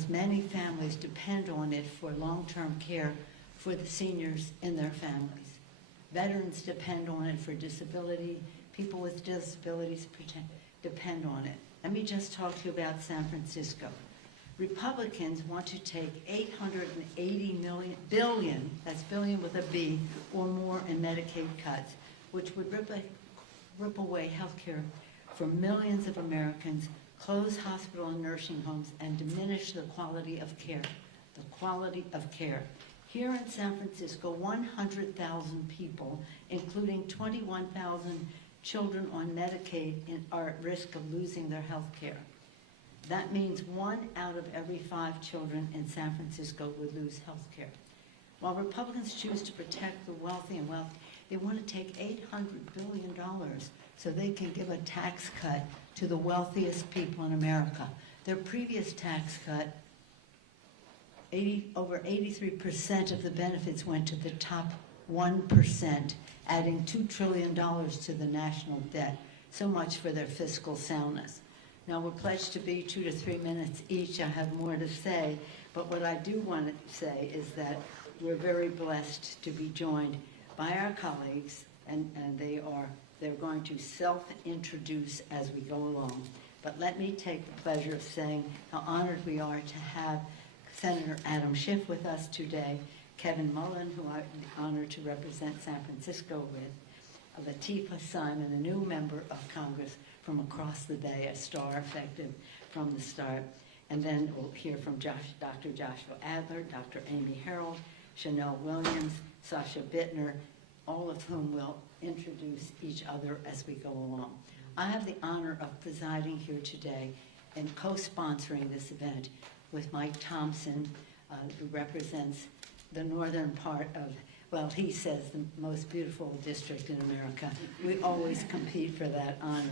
because many families depend on it for long-term care for the seniors in their families. Veterans depend on it for disability. People with disabilities depend on it. Let me just talk to you about San Francisco. Republicans want to take $880 billion, that's billion with a B, or more in Medicaid cuts, which would rip away health care for millions of Americans, close hospital and nursing homes, and diminish the quality of care. The quality of care. Here in San Francisco, 100,000 people, including 21,000 children on Medicaid, are at risk of losing their health care. That means 1 out of every 5 children in San Francisco would lose health care. While Republicans choose to protect the wealthy and wealthy, they want to take $800 billion so they can give a tax cut to the wealthiest people in America. Their previous tax cut, over 83% of the benefits went to the top 1%, adding $2 trillion to the national debt. So much for their fiscal soundness. Now, we're pledged to be 2 to 3 minutes each. I have more to say, but what I do want to say is that we're very blessed to be joined by our colleagues, and they're going to self-introduce as we go along. But let me take the pleasure of saying how honored we are to have Senator Adam Schiff with us today, Kevin Mullen, who I'm honored to represent San Francisco with, Latifah Simon, a new member of Congress from across the Bay, a star effective from the start. And then we'll hear from Dr. Joshua Adler, Dr. Amy Harold, Chanel Williams, Sasha Bittner, all of whom will introduce each other as we go along. I have the honor of presiding here today and co-sponsoring this event with Mike Thompson, who represents the northern part of, well, he says the most beautiful district in America. We always compete for that honor.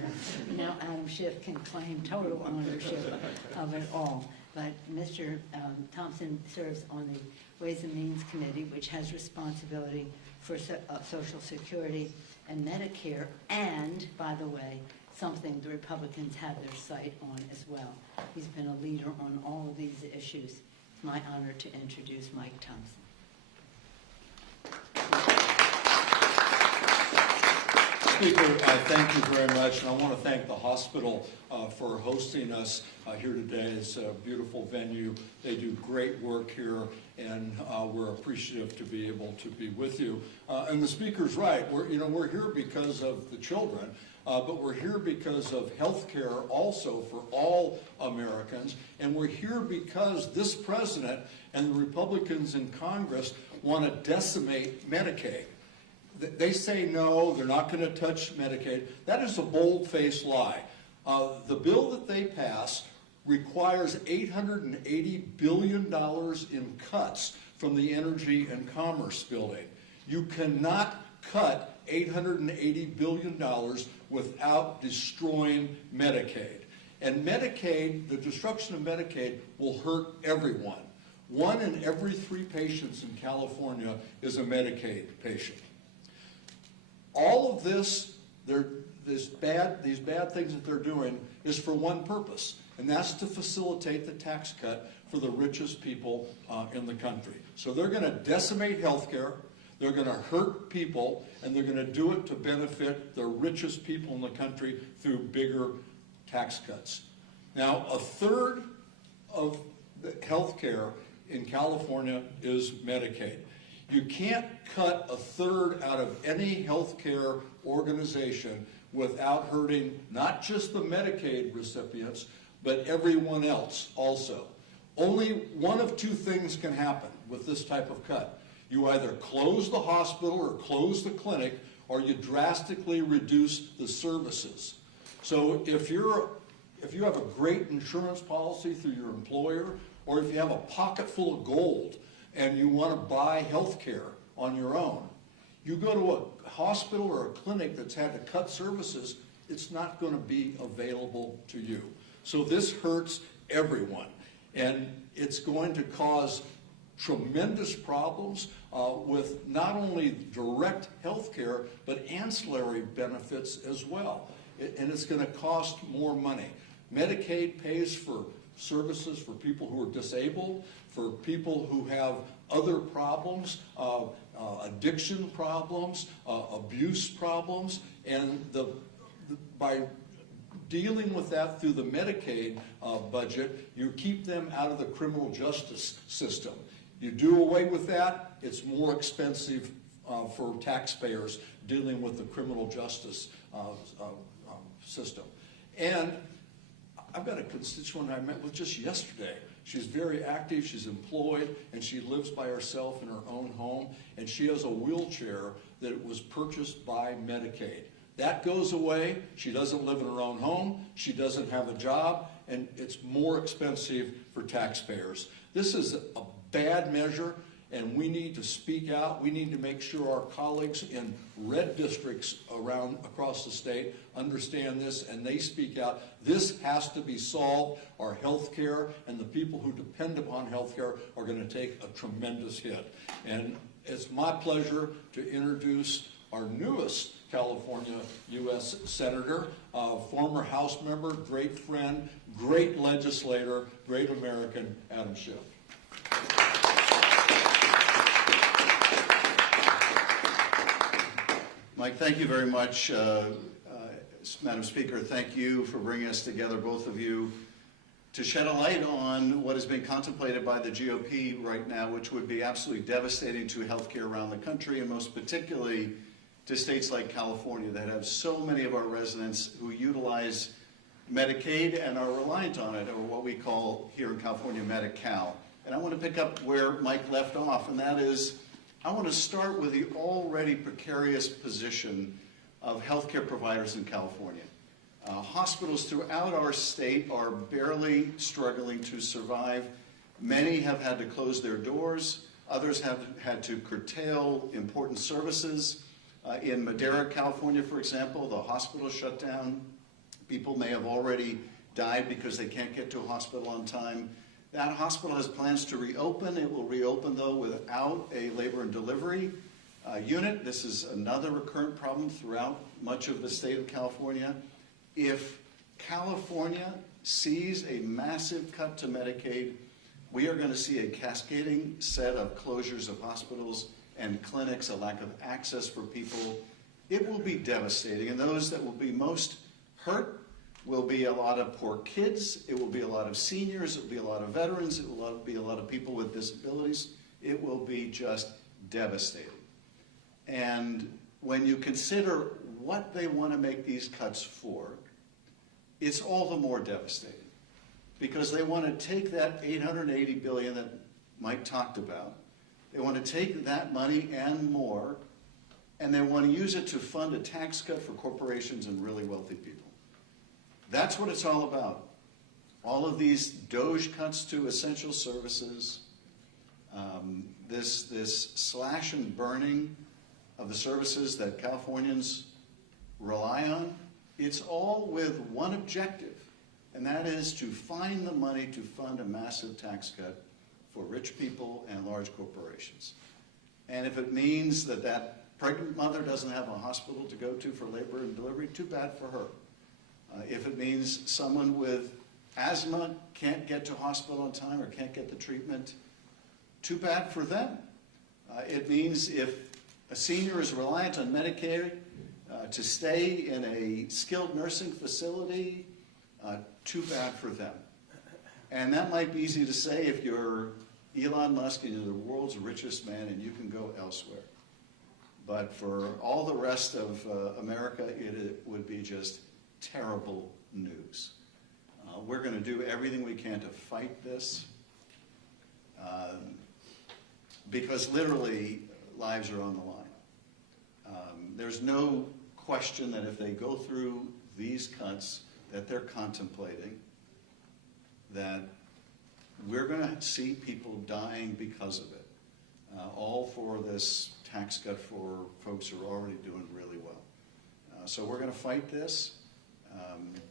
Now Adam Schiff can claim total ownership of it all. But Mr. Thompson serves on the Ways and Means Committee, which has responsibility for Social Security and Medicare, and, by the way, something the Republicans have their sight on as well. He's been a leader on all of these issues. It's my honor to introduce Mike Thompson. Speaker, thank you very much, and I want to thank the hospital for hosting us here today. It's a beautiful venue. They do great work here, and we're appreciative to be able to be with you. And the speaker's right. We're here because of the children, but we're here because of health care also for all Americans, and we're here because this president and the Republicans in Congress want to decimate Medicaid. They say no, they're not going to touch Medicaid. That is a bold-faced lie. The bill that they pass requires $880 billion in cuts from the Energy and Commerce building. You cannot cut $880 billion without destroying Medicaid. And Medicaid, the destruction of Medicaid will hurt everyone. 1 in every 3 patients in California is a Medicaid patient. All of this, these bad things that they're doing is for one purpose, and that's to facilitate the tax cut for the richest people in the country. So they're going to decimate health care, they're going to hurt people, and they're going to do it to benefit the richest people in the country through bigger tax cuts. Now, 1/3 of the health care in California is Medicaid. You can't cut 1/3 out of any healthcare organization without hurting not just the Medicaid recipients, but everyone else also. Only one of 2 things can happen with this type of cut. You either close the hospital or close the clinic, or you drastically reduce the services. So if you have a great insurance policy through your employer, or if you have a pocket full of gold, and you want to buy health care on your own, you go to a hospital or a clinic that's had to cut services, it's not going to be available to you. So this hurts everyone, and it's going to cause tremendous problems with not only direct health care, but ancillary benefits as well. And it's going to cost more money. Medicaid pays for services for people who are disabled, for people who have other problems, addiction problems, abuse problems, and by dealing with that through the Medicaid budget, you keep them out of the criminal justice system. You do away with that, it's more expensive for taxpayers dealing with the criminal justice system. And I've got a constituent I met with just yesterday. She's very active, she's employed, and she lives by herself in her own home, and she has a wheelchair that was purchased by Medicaid. That goes away, she doesn't live in her own home, she doesn't have a job, and it's more expensive for taxpayers. This is a bad measure, and we need to speak out. We need to make sure our colleagues in red districts across the state understand this, and they speak out. This has to be solved. Our health care and the people who depend upon health care are going to take a tremendous hit. And it's my pleasure to introduce our newest California U.S. Senator, former House member, great friend, great legislator, great American, Adam Schiff. Mike, thank you very much. Madam Speaker, thank you for bringing us together, both of you, to shed a light on what is being contemplated by the GOP right now, which would be absolutely devastating to healthcare around the country, and most particularly to states like California that have so many of our residents who utilize Medicaid and are reliant on it, or what we call here in California Medi-Cal. And I want to pick up where Mike left off, and that is, I want to start with the already precarious position of healthcare providers in California. Hospitals throughout our state are barely struggling to survive. Many have had to close their doors. Others have had to curtail important services. In Madera, California, for example, the hospital shut down. People may have already died because they can't get to a hospital on time. That hospital has plans to reopen. It will reopen, though, without a labor and delivery unit. This is another recurrent problem throughout much of the state of California. If California sees a massive cut to Medicaid, we are going to see a cascading set of closures of hospitals and clinics, a lack of access for people. It will be devastating, and those that will be most hurt will be a lot of poor kids, it will be a lot of seniors, it will be a lot of veterans, it will be a lot of people with disabilities. It will be just devastating. And when you consider what they want to make these cuts for, it's all the more devastating. Because they want to take that $880 billion that Mike talked about, they want to take that money and more, and they want to use it to fund a tax cut for corporations and really wealthy people. That's what it's all about. All of these DOGE cuts to essential services, this slash and burning of the services that Californians rely on, it's all with one objective, and that is to find the money to fund a massive tax cut for rich people and large corporations. And if it means that that pregnant mother doesn't have a hospital to go to for labor and delivery, too bad for her. If it means someone with asthma can't get to hospital on time or can't get the treatment, too bad for them. It means if a senior is reliant on Medicaid to stay in a skilled nursing facility, too bad for them. And that might be easy to say if you're Elon Musk and you're the world's richest man and you can go elsewhere. But for all the rest of America, it would be just terrible news. We're going to do everything we can to fight this because literally lives are on the line. There's no question that if they go through these cuts that they're contemplating, that we're going to see people dying because of it, all for this tax cut for folks who are already doing really well. So we're going to fight this.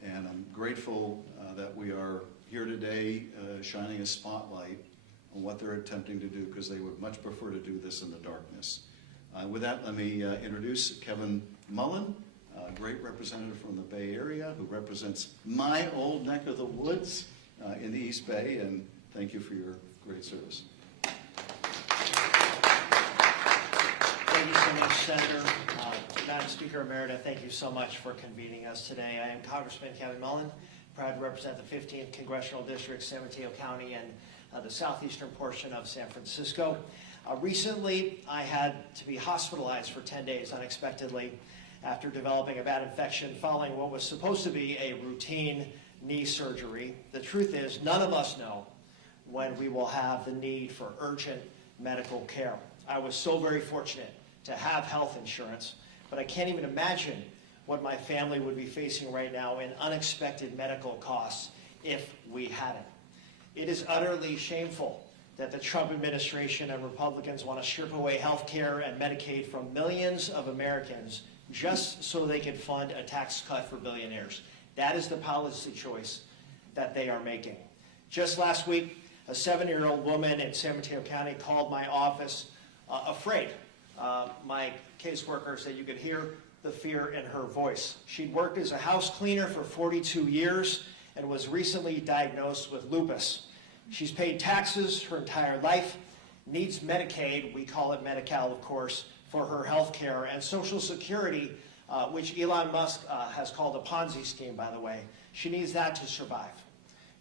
And I'm grateful that we are here today shining a spotlight on what they're attempting to do, because they would much prefer to do this in the darkness. With that, let me introduce Kevin Mullen, a great representative from the Bay Area who represents my old neck of the woods in the East Bay, and thank you for your great service. Thank you so much, Senator. Madam Speaker Emerita, thank you so much for convening us today. I am Congressman Kevin Mullen, proud to represent the 15th Congressional District, San Mateo County, and the southeastern portion of San Francisco. Recently, I had to be hospitalized for 10 days unexpectedly after developing a bad infection following what was supposed to be a routine knee surgery. The truth is, none of us know when we will have the need for urgent medical care. I was so very fortunate to have health insurance, but I can't even imagine what my family would be facing right now in unexpected medical costs if we hadn't. It is utterly shameful that the Trump administration and Republicans want to strip away health care and Medicaid from millions of Americans just so they can fund a tax cut for billionaires. That is the policy choice that they are making. Just last week, a 7-year-old woman in San Mateo County called my office afraid. My caseworker said you could hear the fear in her voice. She'd worked as a house cleaner for 42 years and was recently diagnosed with lupus. She's paid taxes her entire life, needs Medicaid, we call it Medi-Cal, of course, for her health care, and Social Security, which Elon Musk has called a Ponzi scheme, by the way. She needs that to survive.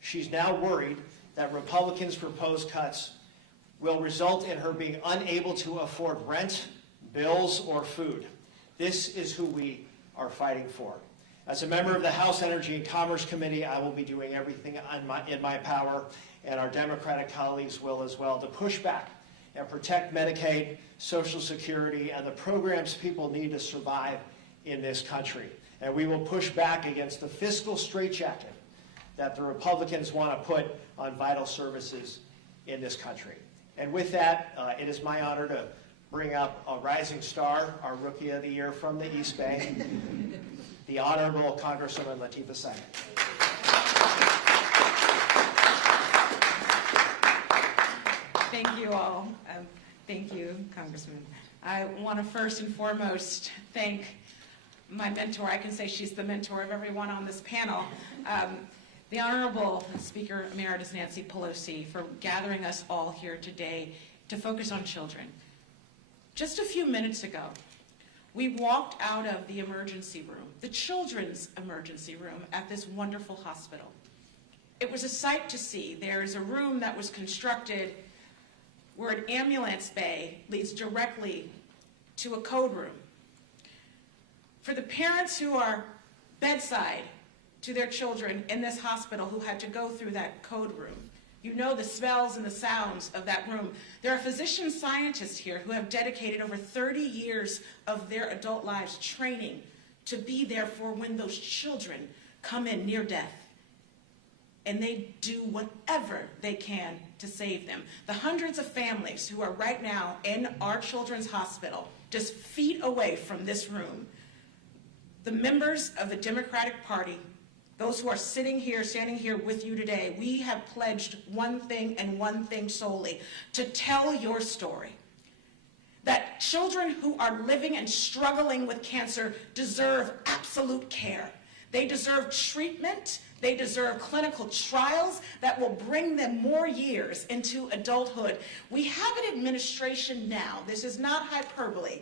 She's now worried that Republicans' proposed cuts will result in her being unable to afford rent, bills, or food. This is who we are fighting for. As a member of the House Energy and Commerce Committee, I will be doing everything in my power, and our Democratic colleagues will as well, to push back and protect Medicaid, Social Security, and the programs people need to survive in this country. And we will push back against the fiscal straitjacket that the Republicans want to put on vital services in this country. And with that, it is my honor to bring up a rising star, our Rookie of the Year from the East Bay, the Honorable Congresswoman Lateefah Simon. Thank you all. Thank you, Congressman. I want to first and foremost thank my mentor. I can say she's the mentor of everyone on this panel. The Honorable Speaker Emeritus Nancy Pelosi for gathering us all here today to focus on children. Just a few minutes ago, we walked out of the emergency room, the children's emergency room at this wonderful hospital. It was a sight to see. There is a room that was constructed where an ambulance bay leads directly to a code room. For the parents who are bedside to their children in this hospital who had to go through that code room, you know the smells and the sounds of that room. There are physician scientists here who have dedicated over 30 years of their adult lives training to be there for when those children come in near death. And they do whatever they can to save them. The hundreds of families who are right now in our children's hospital, just feet away from this room, the members of the Democratic Party, those who are standing here with you today, we have pledged one thing and one thing solely, to tell your story. That children who are living and struggling with cancer deserve absolute care. They deserve treatment. They deserve clinical trials that will bring them more years into adulthood. We have an administration now, this is not hyperbole,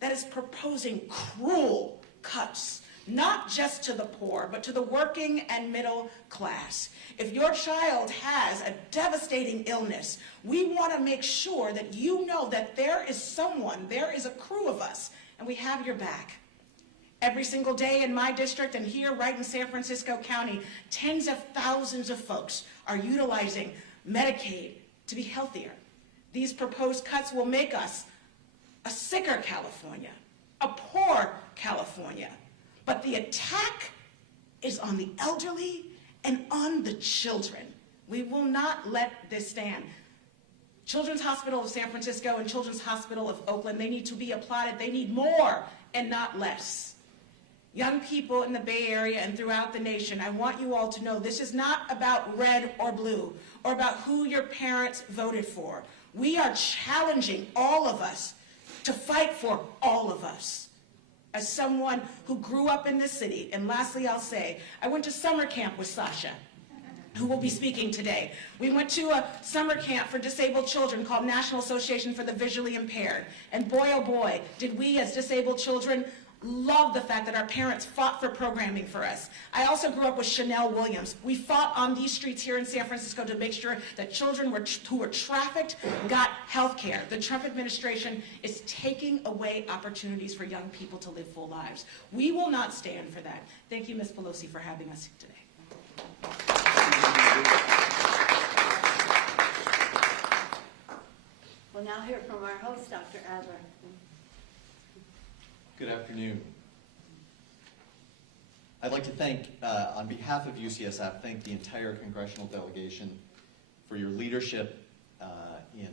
that is proposing cruel cuts, not just to the poor, but to the working and middle class. If your child has a devastating illness, we want to make sure that you know that there is someone, there is a crew of us, and we have your back. Every single day in my district and here right in San Francisco County, tens of thousands of folks are utilizing Medicaid to be healthier. These proposed cuts will make us a sicker California, a poor California. But the attack is on the elderly and on the children. We will not let this stand. Children's Hospital of San Francisco and Children's Hospital of Oakland, they need to be applauded. They need more and not less. Young people in the Bay Area and throughout the nation, I want you all to know this is not about red or blue or about who your parents voted for. We are challenging all of us to fight for all of us. As someone who grew up in this city, and lastly I'll say, I went to summer camp with Sasha. who will be speaking today. We went to a summer camp for disabled children called National Association for the Visually Impaired. And boy, oh boy, did we as disabled children love the fact that our parents fought for programming for us. I also grew up with Chanel Williams. We fought on these streets here in San Francisco to make sure that children who were trafficked got health care. The Trump administration is taking away opportunities for young people to live full lives. We will not stand for that. Thank you, Ms. Pelosi, for having us today. We'll now hear from our host, Dr. Adler. Good afternoon. I'd like to thank, on behalf of UCSF, thank the entire congressional delegation for your leadership in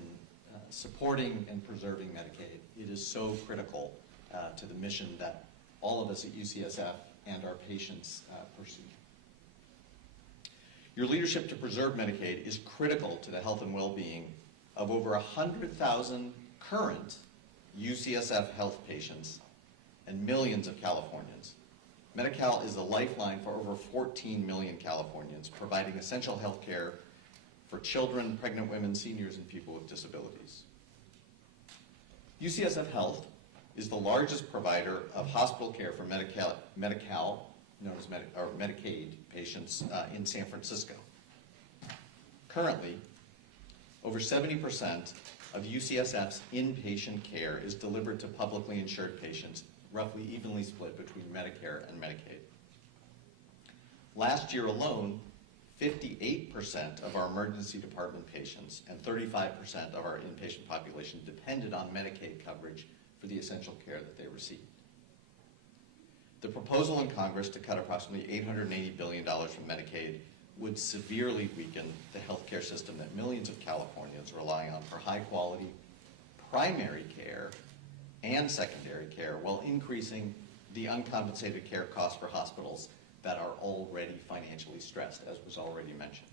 supporting and preserving Medicaid. It is so critical to the mission that all of us at UCSF and our patients pursue. Your leadership to preserve Medicaid is critical to the health and well-being of over 100,000 current UCSF health patients and millions of Californians. Medi-Cal is a lifeline for over 14 million Californians, providing essential health care for children, pregnant women, seniors, and people with disabilities. UCSF Health is the largest provider of hospital care for Medi-Cal, known as Medicaid patients in San Francisco. Currently, over 70% of UCSF's inpatient care is delivered to publicly insured patients, roughly evenly split between Medicare and Medicaid. Last year alone, 58% of our emergency department patients and 35% of our inpatient population depended on Medicaid coverage for the essential care that they received. The proposal in Congress to cut approximately $880 billion from Medicaid would severely weaken the healthcare system that millions of Californians rely on for high-quality primary care and secondary care, while increasing the uncompensated care costs for hospitals that are already financially stressed, as was already mentioned.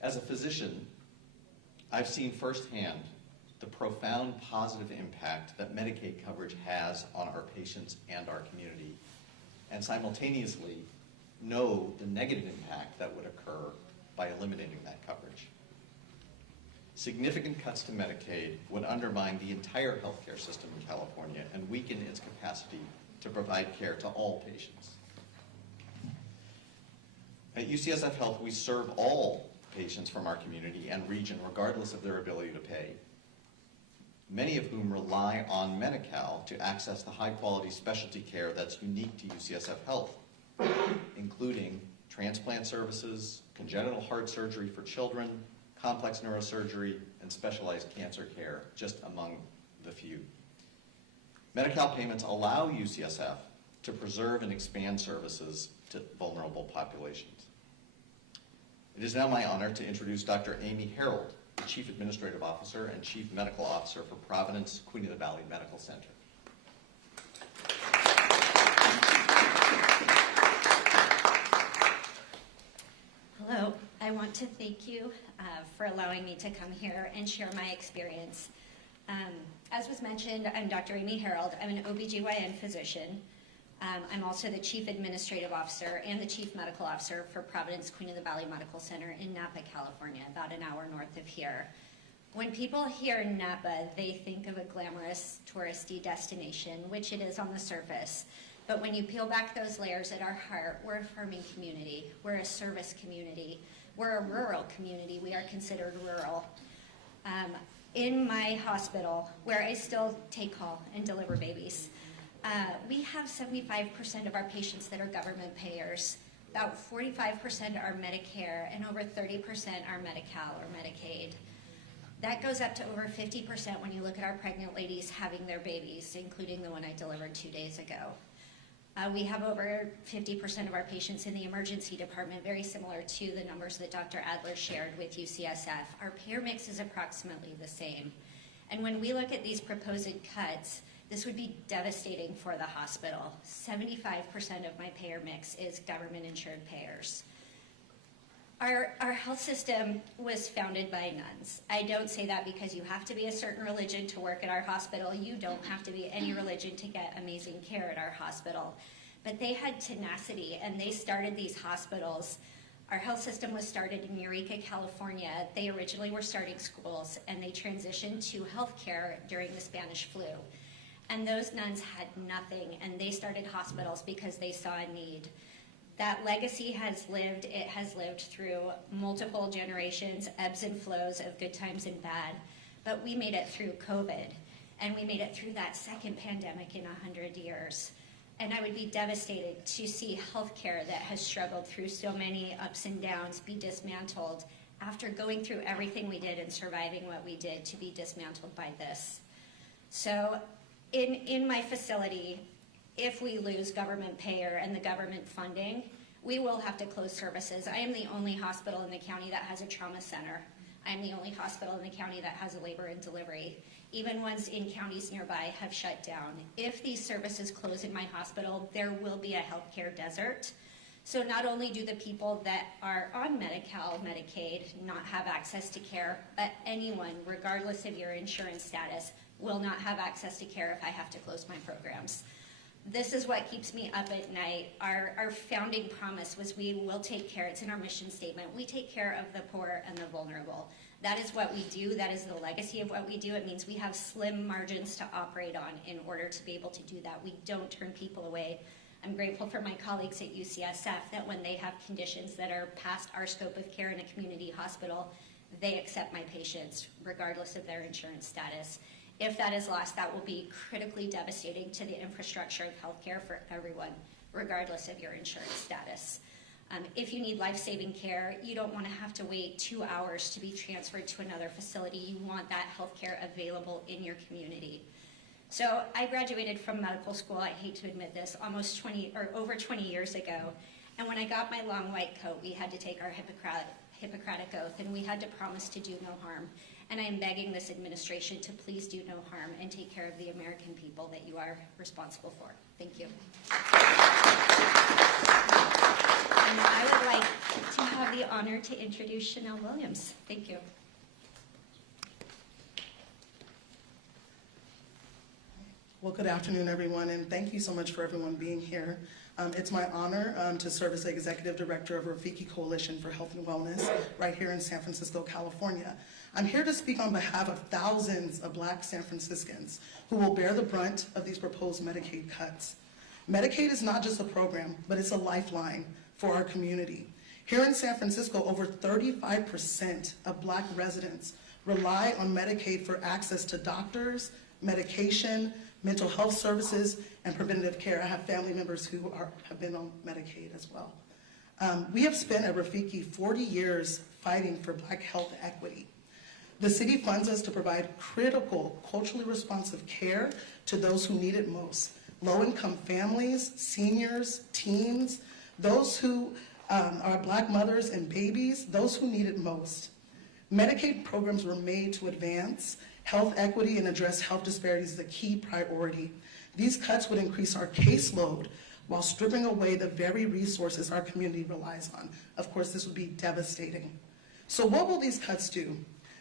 As a physician, I've seen firsthand the profound positive impact that Medicaid coverage has on our patients and our community, and simultaneously know the negative impact that would occur by eliminating that coverage. Significant cuts to Medicaid would undermine the entire healthcare system in California and weaken its capacity to provide care to all patients. At UCSF Health, we serve all patients from our community and region, regardless of their ability to pay, many of whom rely on Medi-Cal to access the high-quality specialty care that's unique to UCSF Health, including transplant services, congenital heart surgery for children, complex neurosurgery, and specialized cancer care, just among the few. Medi-Cal payments allow UCSF to preserve and expand services to vulnerable populations. It is now my honor to introduce Dr. Amy Harold, the Chief Administrative Officer and Chief Medical Officer for Providence Queen of the Valley Medical Center. Hello, I want to thank you for allowing me to come here and share my experience. As was mentioned, I'm Dr. Amy Harold. I'm an OBGYN physician. I'm also the Chief Administrative Officer and the Chief Medical Officer for Providence Queen of the Valley Medical Center in Napa, California, about an hour north of here. When people hear Napa, they think of a glamorous touristy destination, which it is on the surface. But when you peel back those layers, at our heart, we're a farming community, we're a service community, we're a rural community, we are considered rural. In my hospital, where I still take call and deliver babies, we have 75% of our patients that are government payers, about 45% are Medicare, and over 30% are Medi-Cal or Medicaid. That goes up to over 50% when you look at our pregnant ladies having their babies, including the one I delivered 2 days ago. We have over 50% of our patients in the emergency department, very similar to the numbers that Dr. Adler shared with UCSF. Our payer mix is approximately the same. And when we look at these proposed cuts, this would be devastating for the hospital. 75% of my payer mix is government-insured payers. Our health system was founded by nuns. I don't say that because you have to be a certain religion to work at our hospital. You don't have to be any religion to get amazing care at our hospital. But they had tenacity, and they started these hospitals Our health system was started in Eureka, California. They originally were starting schools, and they transitioned to healthcare during the Spanish flu. And those nuns had nothing, and they started hospitals because they saw a need. That legacy has lived. It has lived through multiple generations, ebbs and flows of good times and bad. But we made it through COVID, and we made it through that second pandemic in 100 years. And I would be devastated to see healthcare that has struggled through so many ups and downs be dismantled after going through everything we did and surviving what we did, to be dismantled by this. So in my facility, if we lose government payer and the government funding, we will have to close services. I am the only hospital in the county that has a trauma center. I'm the only hospital in the county that has a labor and delivery. Even ones in counties nearby have shut down. If these services close in my hospital, there will be a healthcare desert. So not only do the people that are on Medi-Cal, Medicaid not have access to care, but anyone, regardless of your insurance status, will not have access to care if I have to close my programs. This is what keeps me up at night. Our founding promise was we will take care, it's in our mission statement, we take care of the poor and the vulnerable. That is what we do. That is the legacy of what we do. It means we have slim margins to operate on in order to be able to do that. We don't turn people away. I'm grateful for my colleagues at UCSF that when they have conditions that are past our scope of care in a community hospital, they accept my patients regardless of their insurance status. If that is lost, that will be critically devastating to the infrastructure of healthcare for everyone, regardless of your insurance status. If you need life-saving care, you don't want to have to wait 2 hours to be transferred to another facility. You want that healthcare available in your community. So I graduated from medical school, I hate to admit this, over 20 years ago. And when I got my long white coat, we had to take our Hippocratic oath, and we had to promise to do no harm. And I am begging this administration to please do no harm and take care of the American people that you are responsible for. Thank you. And I would like to have the honor to introduce Chanel Williams. Thank you. Well, good afternoon, everyone, and thank you so much for everyone being here. It's my honor to serve as the Executive Director of Rafiki Coalition for Health and Wellness right here in San Francisco, California. I'm here to speak on behalf of thousands of Black San Franciscans who will bear the brunt of these proposed Medicaid cuts. Medicaid is not just a program, but it's a lifeline for our community. Here in San Francisco, over 35% of Black residents rely on Medicaid for access to doctors, medication, mental health services, and preventative care. I have family members who have been on Medicaid as well. We have spent at Rafiki 40 years fighting for Black health equity. The city funds us to provide critical, culturally responsive care to those who need it most. Low-income families, seniors, teens, those who are Black mothers and babies, those who need it most. Medicaid programs were made to advance health equity and address health disparities is a key priority. These cuts would increase our caseload while stripping away the very resources our community relies on. Of course, this would be devastating. So what will these cuts do?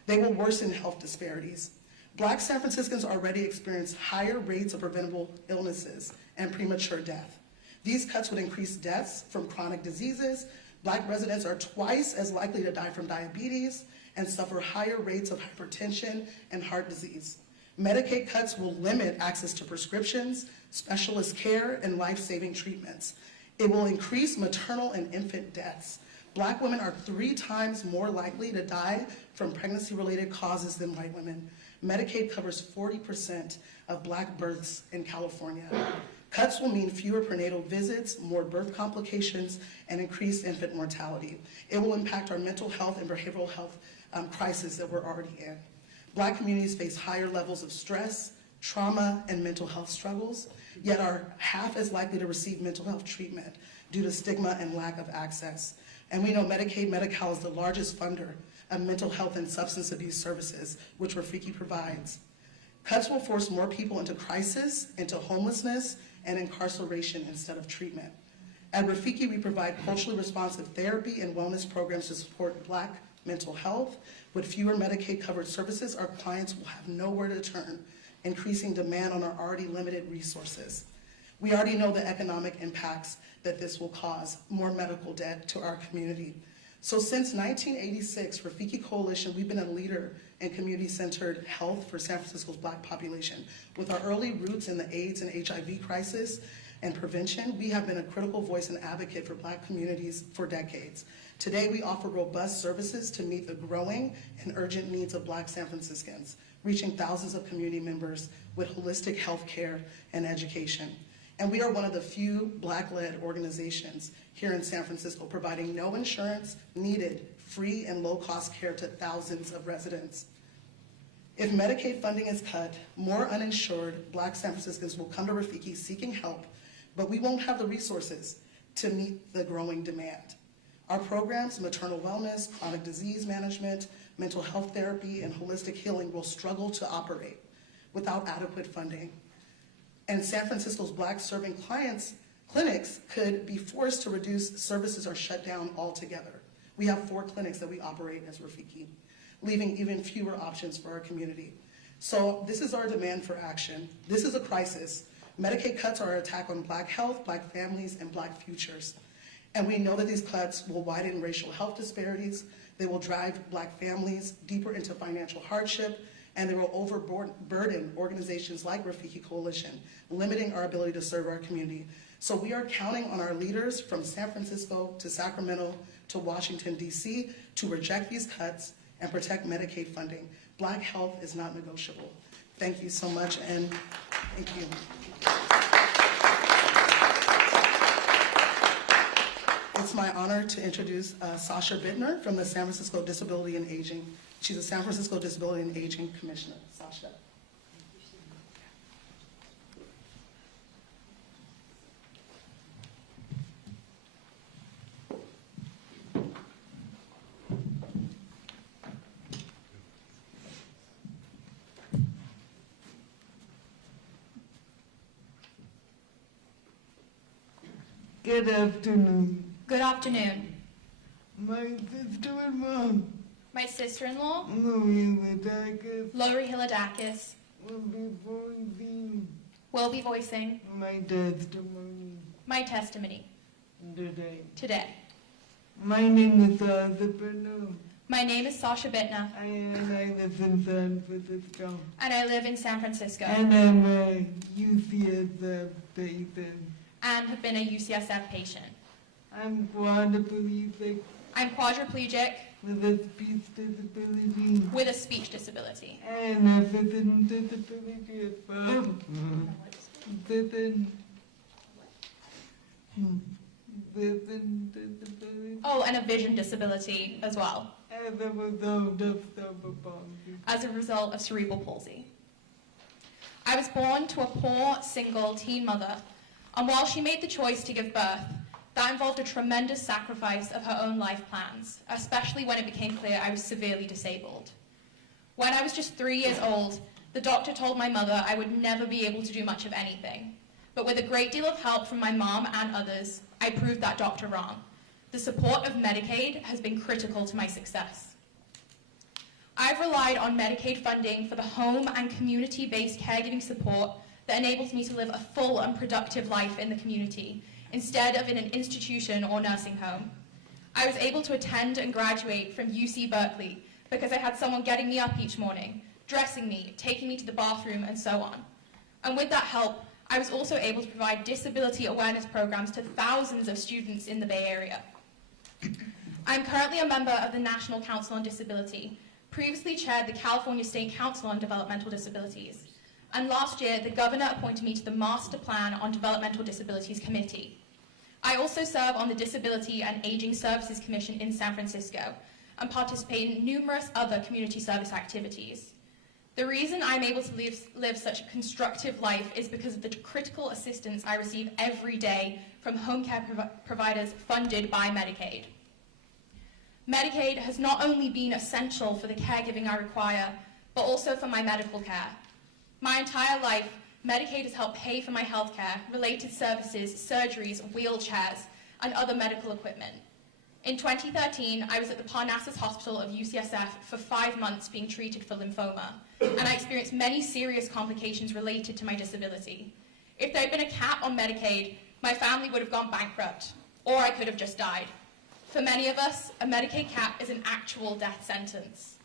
They will worsen health disparities. Black San Franciscans already experience higher rates of preventable illnesses and premature death. These cuts would increase deaths from chronic diseases. Black residents are twice as likely to die from diabetes and suffer higher rates of hypertension and heart disease. Medicaid cuts will limit access to prescriptions, specialist care, and life-saving treatments. It will increase maternal and infant deaths. Black women are 3 times more likely to die from pregnancy-related causes than white women. Medicaid covers 40% of Black births in California. Cuts will mean fewer prenatal visits, more birth complications, and increased infant mortality. It will impact our mental health and behavioral health crisis that we're already in. Black communities face higher levels of stress, trauma, and mental health struggles, yet are half as likely to receive mental health treatment due to stigma and lack of access. And we know Medicaid Medi-Cal is the largest funder of mental health and substance abuse services, which Rafiki provides. Cuts will force more people into crisis, into homelessness, and incarceration instead of treatment. At Rafiki, we provide culturally responsive therapy and wellness programs to support Black mental health. With fewer Medicaid-covered services, our clients will have nowhere to turn, increasing demand on our already limited resources. We already know the economic impacts that this will cause, more medical debt to our community. So since 1986, Rafiki Coalition, we've been a leader in community-centered health for San Francisco's Black population. With our early roots in the AIDS and HIV crisis and prevention, we have been a critical voice and advocate for Black communities for decades. Today, we offer robust services to meet the growing and urgent needs of Black San Franciscans, reaching thousands of community members with holistic health care and education. And we are one of the few Black-led organizations here in San Francisco providing no insurance needed, free and low-cost care to thousands of residents. If Medicaid funding is cut, more uninsured Black San Franciscans will come to Rafiki seeking help, but we won't have the resources to meet the growing demand. Our programs, maternal wellness, chronic disease management, mental health therapy, and holistic healing will struggle to operate without adequate funding. And San Francisco's Black-serving clinics could be forced to reduce services or shut down altogether. We have 4 clinics that we operate as Rafiki, leaving even fewer options for our community. So this is our demand for action. This is a crisis. Medicaid cuts are an attack on Black health, Black families, and Black futures. And we know that these cuts will widen racial health disparities, they will drive Black families deeper into financial hardship, and they will overburden organizations like Rafiki Coalition, limiting our ability to serve our community. So we are counting on our leaders from San Francisco to Sacramento to Washington, D.C. to reject these cuts and protect Medicaid funding. Black health is not negotiable. Thank you so much, and thank you. It's my honor to introduce Sasha Bittner from the San Francisco Disability and Aging. She's a San Francisco Disability and Aging Commissioner. Sasha. Good afternoon. Good afternoon. My sister and mom, My sister-in-law, Laurie Laurie Hilodakis, will be voicing will be voicing my testimony my testimony today. My name is Sasha Bittner, My name is Sasha Bittner, and I live in San Francisco. and I live in San Francisco, And I'm a UCSF patient. and have been a UCSF patient. I'm quadriplegic I'm quadriplegic with a speech disability with a speech disability. and a vision disability as well. Vision disability Oh, and a vision disability as well, as a result of cerebral palsy. as a result of cerebral palsy. I was born to a poor, single teen mother, and while she made the choice to give birth, that involved a tremendous sacrifice of her own life plans, especially when it became clear I was severely disabled. When I was just 3 years old, the doctor told my mother I would never be able to do much of anything. But with a great deal of help from my mom and others, I proved that doctor wrong. The support of Medicaid has been critical to my success. I've relied on Medicaid funding for the home and community-based caregiving support that enables me to live a full and productive life in the community, instead of in an institution or nursing home. I was able to attend and graduate from UC Berkeley because I had someone getting me up each morning, dressing me, taking me to the bathroom, and so on. And with that help, I was also able to provide disability awareness programs to thousands of students in the Bay Area. I'm currently a member of the National Council on Disability, previously chaired the California State Council on Developmental Disabilities, and last year the governor appointed me to the Master Plan on Developmental Disabilities Committee. I also serve on the Disability and Aging Services Commission in San Francisco and participate in numerous other community service activities. The reason I'm able to live such a constructive life is because of the critical assistance I receive every day from home care providers funded by Medicaid. Medicaid has not only been essential for the caregiving I require, but also for my medical care. My entire life, Medicaid has helped pay for my health care, related services, surgeries, wheelchairs, and other medical equipment. In 2013, I was at the Parnassus Hospital of UCSF for 5 months being treated for lymphoma, and I experienced many serious complications related to my disability. If there had been a cap on Medicaid, my family would have gone bankrupt, or I could have just died. For many of us, a Medicaid cap is an actual death sentence.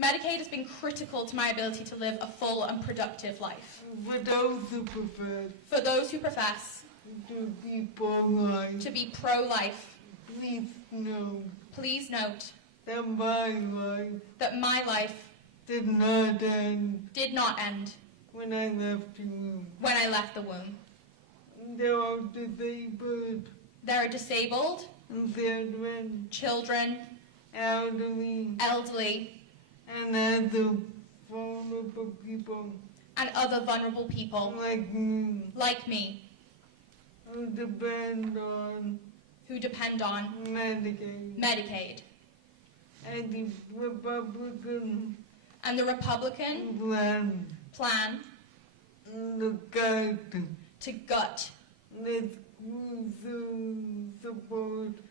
Medicaid has been critical to my ability to live a full and productive life. For those who prefer For those who profess to be pro-life, to be pro-life, please please note note that my life did not end when I left the room. when I left the womb. There are disabled, There are disabled, children, children, elderly, elderly, and other vulnerable people and other vulnerable people like me like me who depend on who depend on Medicaid. Medicaid. And the Republican And the Republican plan to gut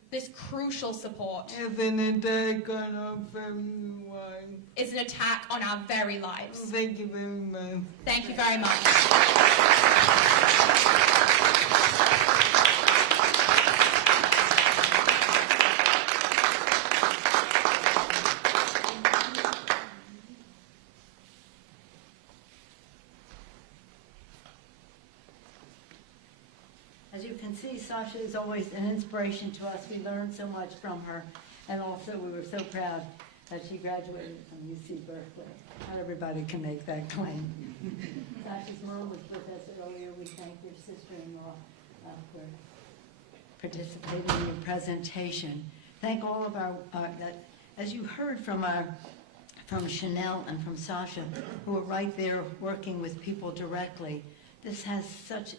this crucial support is an attack on our very lives. Thank you very much. Thank you very much. As you can see, Sasha is always an inspiration to us. We learned so much from her, and also we were so proud that she graduated from UC Berkeley. Not everybody can make that claim. Sasha's mom was with us earlier. We thank your sister-in-law for participating in your presentation. Thank all of our, as you heard from Chanel and from Sasha, who are right there working with people directly, this has such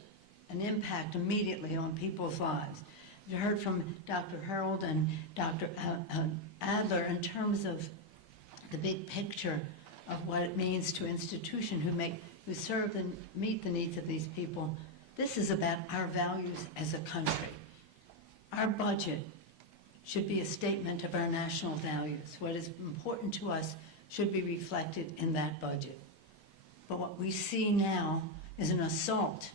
an impact immediately on people's lives. You heard from Dr. Harold and Dr. Adler in terms of the big picture of what it means to institutions who serve and meet the needs of these people. This is about our values as a country. Our budget should be a statement of our national values. What is important to us should be reflected in that budget. But what we see now is an assault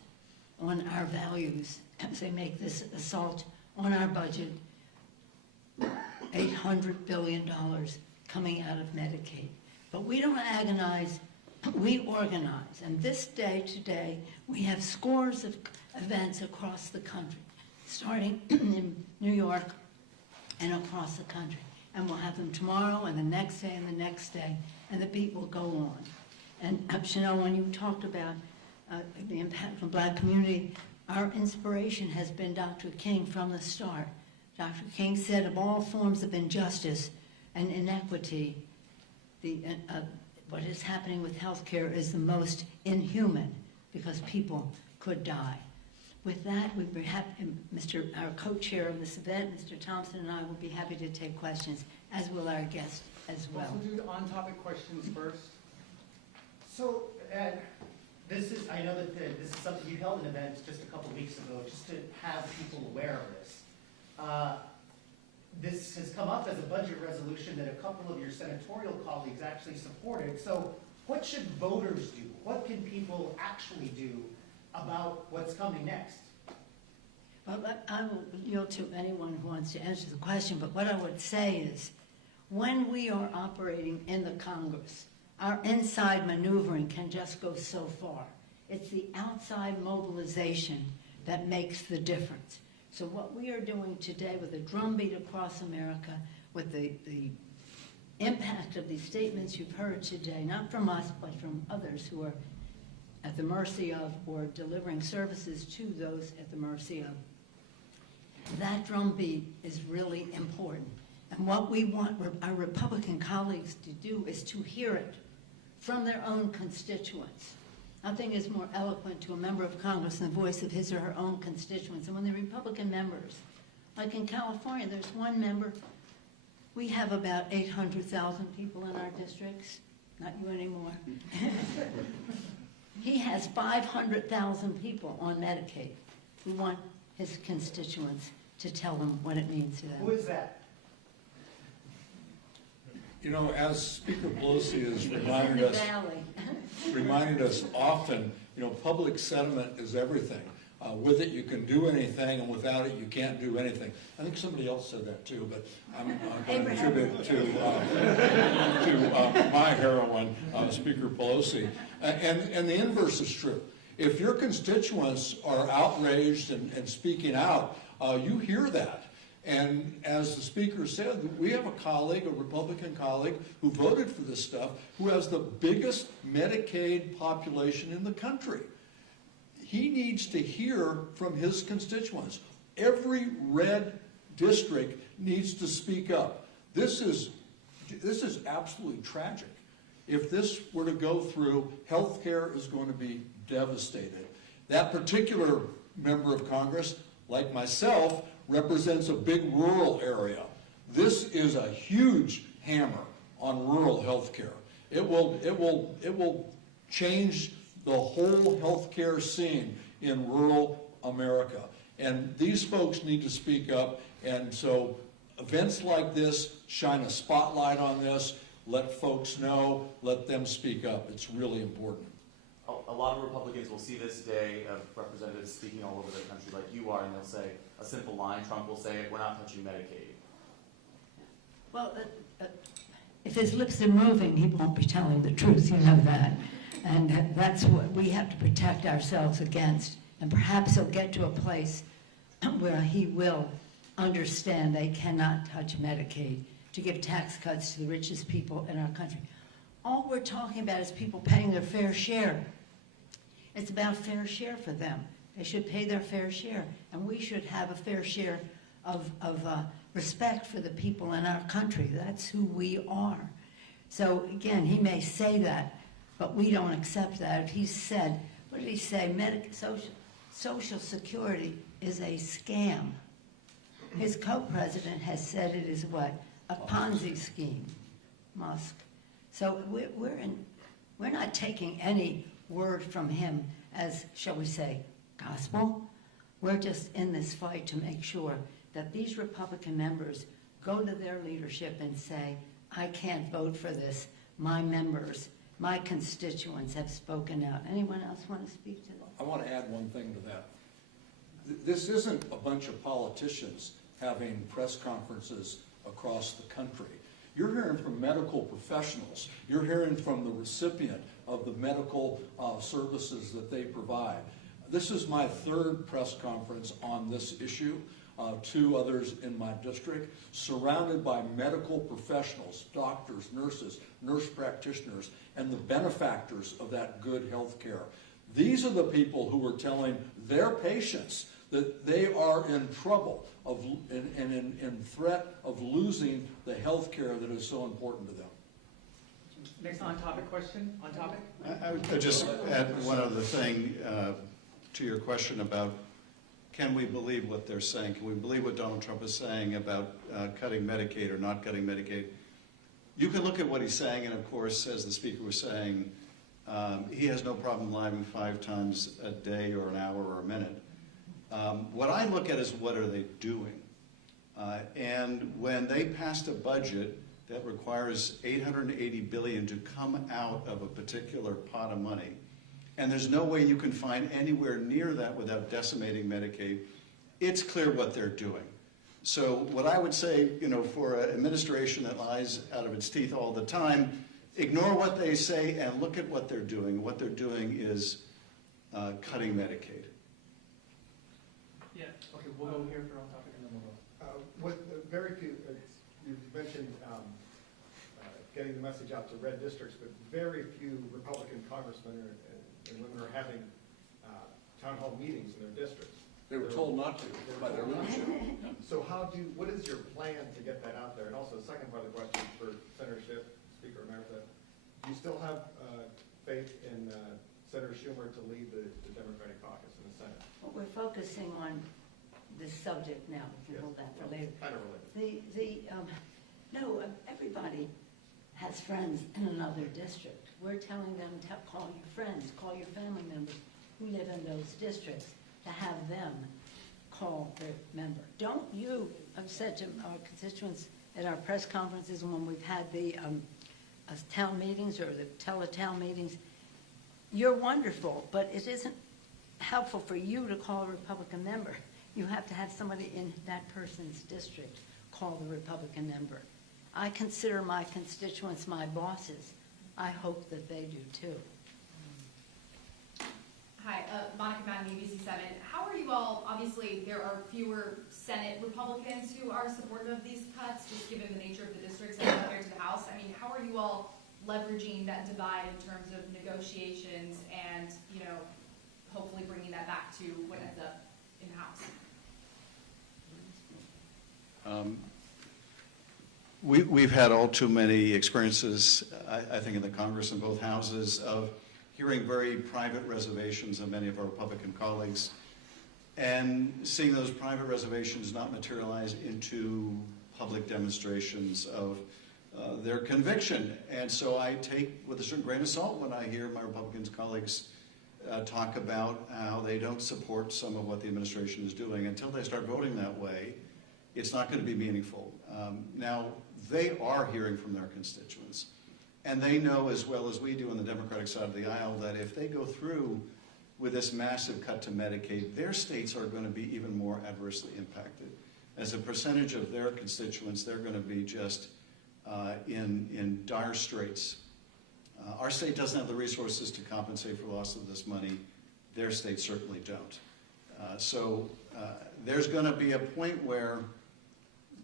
on our values as they make this assault on our budget, $800 billion coming out of Medicaid. But we don't agonize, we organize. And this day today, we have scores of events across the country, starting in New York and across the country. And we'll have them tomorrow and the next day and the next day, and the beat will go on. And Chanel, when you talked about the impact of the Black community, our inspiration has been Dr. King from the start. Dr. King said of all forms of injustice and inequity, what is happening with healthcare is the most inhuman because people could die. With that, we'd be happy, our co-chair of this event, Mr. Thompson, and I will be happy to take questions, as will our guest as well. We'll do on-topic questions first. So, I know that this is something you held an event just a couple weeks ago, just to have people aware of this. This has come up as a budget resolution that a couple of your senatorial colleagues actually supported. So what should voters do? What can people actually do about what's coming next? Well, I will yield to anyone who wants to answer the question, but what I would say is, when we are operating in the Congress, our inside maneuvering can just go so far. It's the outside mobilization that makes the difference. So what we are doing today with a drumbeat across America, with the impact of these statements you've heard today, not from us, but from others who are at the mercy of or delivering services to those at the mercy of, that drumbeat is really important. And what we want our Republican colleagues to do is to hear it from their own constituents. Nothing is more eloquent to a member of Congress than the voice of his or her own constituents. And when the Republican members, like in California, there's one member, we have about 800,000 people in our districts, not you anymore. He has 500,000 people on Medicaid. We want his constituents to tell them what it means to them. Who is that? You know, as Speaker Pelosi has reminded us often, you know, public sentiment is everything. With it, you can do anything, and without it, you can't do anything. I think somebody else said that too, but I'm going to attribute it to my heroine, Speaker Pelosi. And the inverse is true. If your constituents are outraged and speaking out, you hear that. And as the Speaker said, we have a colleague, a Republican colleague, who voted for this stuff, who has the biggest Medicaid population in the country. He needs to hear from his constituents. Every red district needs to speak up. This is absolutely tragic. If this were to go through, health care is going to be devastated. That particular member of Congress, like myself, represents a big rural area. This is a huge hammer on rural health care. It will change the whole healthcare scene in rural America. And these folks need to speak up. And so events like this shine a spotlight on this, let folks know, let them speak up. It's really important. A lot of Republicans will see this day of representatives speaking all over the country like you are, and they'll say a simple line. Trump will say it, we're not touching Medicaid. Well, if his lips are moving, he won't be telling the truth, you know that. And that's what we have to protect ourselves against. And perhaps he'll get to a place where he will understand they cannot touch Medicaid to give tax cuts to the richest people in our country. All we're talking about is people paying their fair share. It's about fair share for them. They should pay their fair share. And we should have a fair share of respect for the people in our country. That's who we are. So again, he may say that, but we don't accept that. If he said, what did he say? Social Security is a scam. His co-president has said it is what? A Ponzi scheme, Musk. So we're not taking any word from him as, shall we say, gospel. We're just in this fight to make sure that these Republican members go to their leadership and say, I can't vote for this. My members, my constituents have spoken out. Anyone else want to speak to that? I want to add one thing to that. This isn't a bunch of politicians having press conferences across the country. You're hearing from medical professionals. You're hearing from the recipient of the medical services that they provide. This is my third press conference on this issue, 2 others in my district, surrounded by medical professionals, doctors, nurses, nurse practitioners, and the benefactors of that good health care. These are the people who are telling their patients that they are in trouble and in threat of losing the health care that is so important to them. Next on-topic question, on topic? I would just add one other thing to your question about can we believe what they're saying? Can we believe what Donald Trump is saying about cutting Medicaid or not cutting Medicaid? You can look at what he's saying, and of course, as the speaker was saying, he has no problem lying 5 times a day or an hour or a minute. What I look at is what are they doing? And when they passed a budget that requires $880 billion to come out of a particular pot of money, and there's no way you can find anywhere near that without decimating Medicaid, it's clear what they're doing. So what I would say, for an administration that lies out of its teeth all the time, ignore what they say and look at what they're doing. What they're doing is cutting Medicaid. Yeah, okay, we'll go here for on topic and then we'll go. With very few, you've mentioned getting the message out to red districts, but very few Republican congressmen and women are having town hall meetings in their districts. They were told not to by their leadership. So what is your plan to get that out there? And also, the second part of the question for Senator Schiff, Speaker Emeritus, do you still have faith in Senator Schumer to lead the Democratic caucus in the Senate? Well, we're focusing on this subject now. We can hold that for later. Kind of related. No, everybody has friends in another district. We're telling them to call your friends, call your family members who live in those districts, to have them call their member. Don't you, I've said to our constituents at our press conferences when we've had the town meetings or the tele-town meetings, you're wonderful, but it isn't helpful for you to call a Republican member. You have to have somebody in that person's district call the Republican member. I consider my constituents my bosses. I hope that they do too. Hi, Monica Madden, ABC7. How are you all, obviously there are fewer Senate Republicans who are supportive of these cuts, just given the nature of the districts as compared to the House. I mean, how are you all leveraging that divide in terms of negotiations and, you know, hopefully bringing that back to what ends up in the House? We've had all too many experiences, I think, in the Congress and both houses of hearing very private reservations of many of our Republican colleagues and seeing those private reservations not materialize into public demonstrations of their conviction. And so I take with a certain grain of salt when I hear my Republican colleagues talk about how they don't support some of what the administration is doing. Until they start voting that way, it's not going to be meaningful. Now, they are hearing from their constituents. And they know as well as we do on the Democratic side of the aisle that if they go through with this massive cut to Medicaid, their states are going to be even more adversely impacted. As a percentage of their constituents, they're going to be just in dire straits. Our state doesn't have the resources to compensate for loss of this money. Their states certainly don't. So there's going to be a point where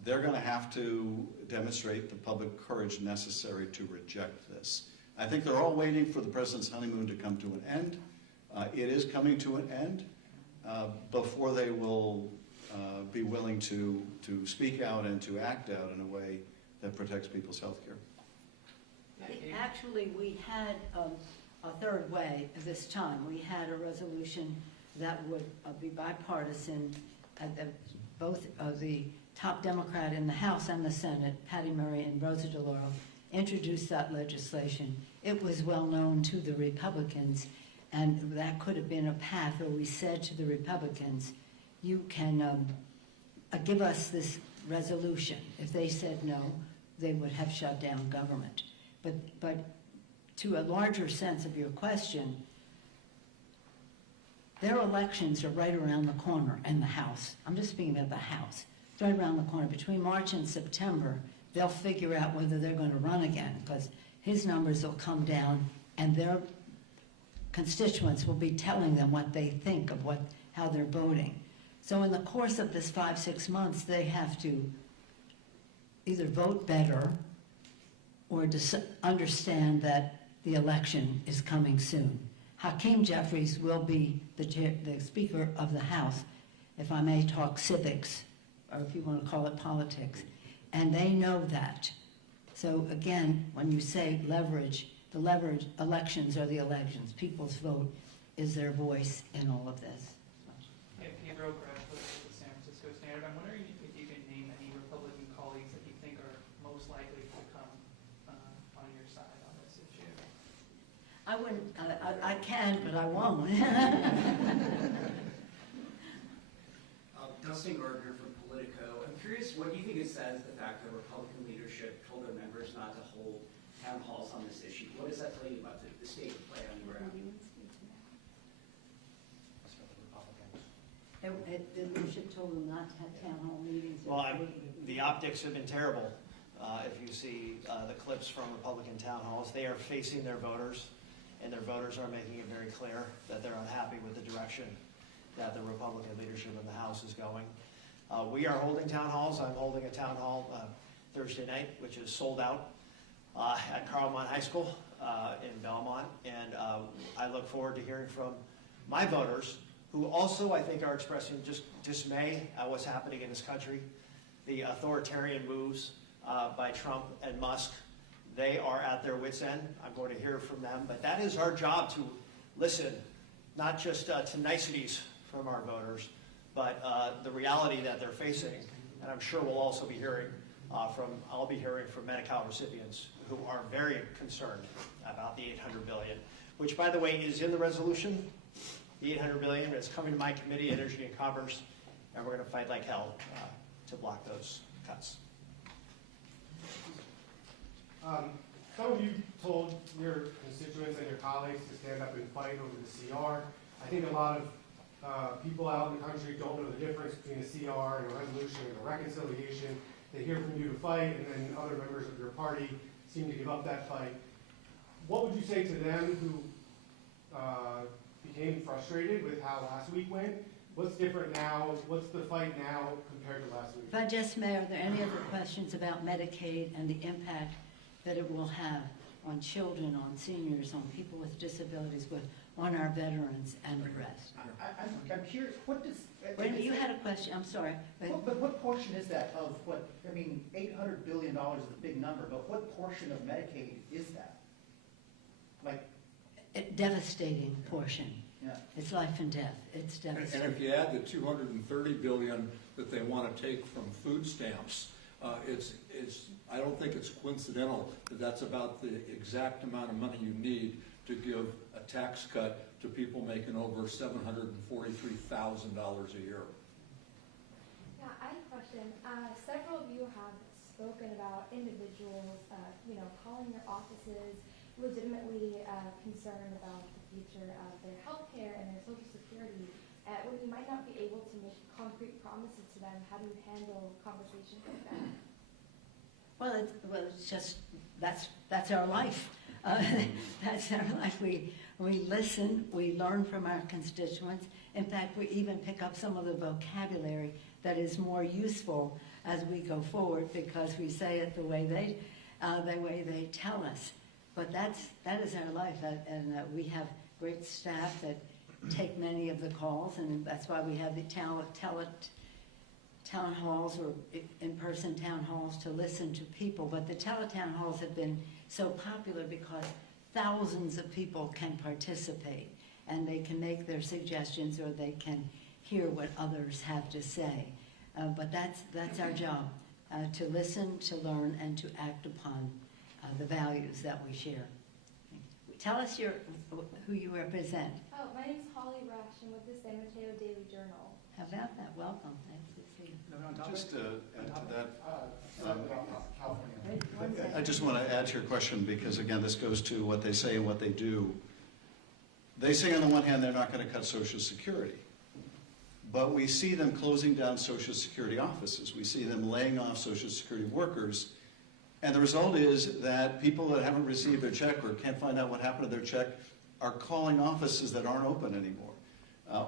they're going to have to demonstrate the public courage necessary to reject this. I think they're all waiting for the president's honeymoon to come to an end. It is coming to an end before they will be willing to speak out and to act out in a way that protects people's health care. Actually, we had a third way this time. We had a resolution that would be bipartisan. Both of the top Democrat in the House and the Senate, Patty Murray and Rosa DeLauro, introduced that legislation. It was well known to the Republicans, and that could have been a path where we said to the Republicans, you can give us this resolution. If they said no, they would have shut down government. But to a larger sense of your question, their elections are right around the corner in the House. I'm just speaking about the House. It's right around the corner. Between March and September, they'll figure out whether they're going to run again, because his numbers will come down and their constituents will be telling them what they think of how they're voting. So in the course of this 5-6 months, they have to either vote better or understand that the election is coming soon. Hakeem Jeffries will be the Speaker of the House, if I may talk civics, or if you want to call it politics, and they know that. So again, when you say leverage, the leverage, elections are the elections. People's vote is their voice in all of this. Yeah, Pedro graduated with the San Francisco Standard. I'm wondering if you can name any Republican colleagues that you think are most likely to come on your side on this issue. I wouldn't, I can, but I won't. Dustin Gardner from Politico. I'm curious, what do you think it says, the fact that Republican leadership told their members not to hold town halls on this issue? What does that tell you about the state of play on the ground? The leadership told them not to have town hall meetings. Well, the optics have been terrible. If you see the clips from Republican town halls, they are facing their voters, and their voters are making it very clear that they're unhappy with the direction that the Republican leadership in the House is going. We are holding town halls. I'm holding a town hall Thursday night, which is sold out at Carlmont High School in Belmont, and I look forward to hearing from my voters, who also, I think, are expressing just dismay at what's happening in this country. The authoritarian moves by Trump and Musk, they are at their wits' end. I'm going to hear from them, but that is our job, to listen, not just to niceties from our voters, but the reality that they're facing. And I'm sure we'll also be hearing I'll be hearing from Medicaid recipients who are very concerned about the $800 billion, which, by the way, is in the resolution. The $800 billion is coming to my committee, Energy and Commerce, and we're going to fight like hell to block those cuts. Some of you told your constituents and your colleagues to stand up and fight over the CR. I think a lot of People out in the country don't know the difference between a CR and a resolution and a reconciliation. They hear from you to fight, and then other members of your party seem to give up that fight. What would you say to them who became frustrated with how last week went? What's different now? What's the fight now compared to last week? If I just may, are there any other questions about Medicaid and the impact that it will have on children, on seniors, on people with disabilities, on our veterans and the rest? I'm curious, what does... Wait a minute, you had a question, I'm sorry. But what portion is that of what, I mean, $800 billion is a big number, but what portion of Medicaid is that? Like... A devastating portion. Yeah. It's life and death. It's devastating. And if you add the $230 billion that they want to take from food stamps, I don't think it's coincidental that that's about the exact amount of money you need to give a tax cut to people making over $743,000 a year. Yeah, I have a question. Several of you have spoken about individuals, calling their offices legitimately concerned about the future of their health care and their Social Security. When you might not be able to make concrete promises to them, how do you handle conversations like that? Well, it's just, that's our life. That's our life. We listen, we learn from our constituents. In fact, we even pick up some of the vocabulary that is more useful as we go forward because we say it the way they tell us. But that is our life, and we have great staff that take many of the calls, and that's why we have the town halls or in-person town halls to listen to people. But the teletown halls have been so popular because thousands of people can participate, and they can make their suggestions or they can hear what others have to say. But that's our job, to listen, to learn, and to act upon the values that we share. Tell us who you represent. Oh, my name's Holly Rush. I'm with the San Mateo Daily Journal. How about that? Welcome. Nice to see you. Just to add to that, I just want to add to your question because, again, this goes to what they say and what they do. They say on the one hand they're not going to cut Social Security, but we see them closing down Social Security offices. We see them laying off Social Security workers. And the result is that people that haven't received their check or can't find out what happened to their check are calling offices that aren't open anymore.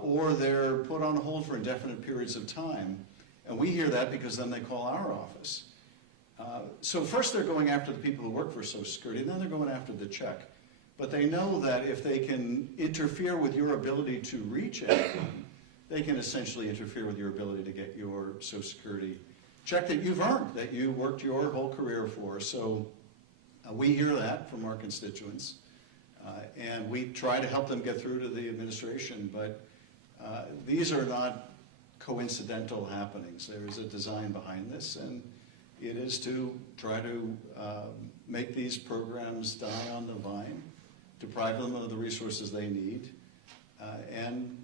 Or they're put on hold for indefinite periods of time. And we hear that because then they call our office. So first they're going after the people who work for Social Security, and then they're going after the check. But they know that if they can interfere with your ability to reach anyone, they can essentially interfere with your ability to get your Social Security check that you've earned, that you worked your whole career for. So we hear that from our constituents, and we try to help them get through to the administration, but these are not coincidental happenings. There is a design behind this, and it is to try to make these programs die on the vine, deprive them of the resources they need, and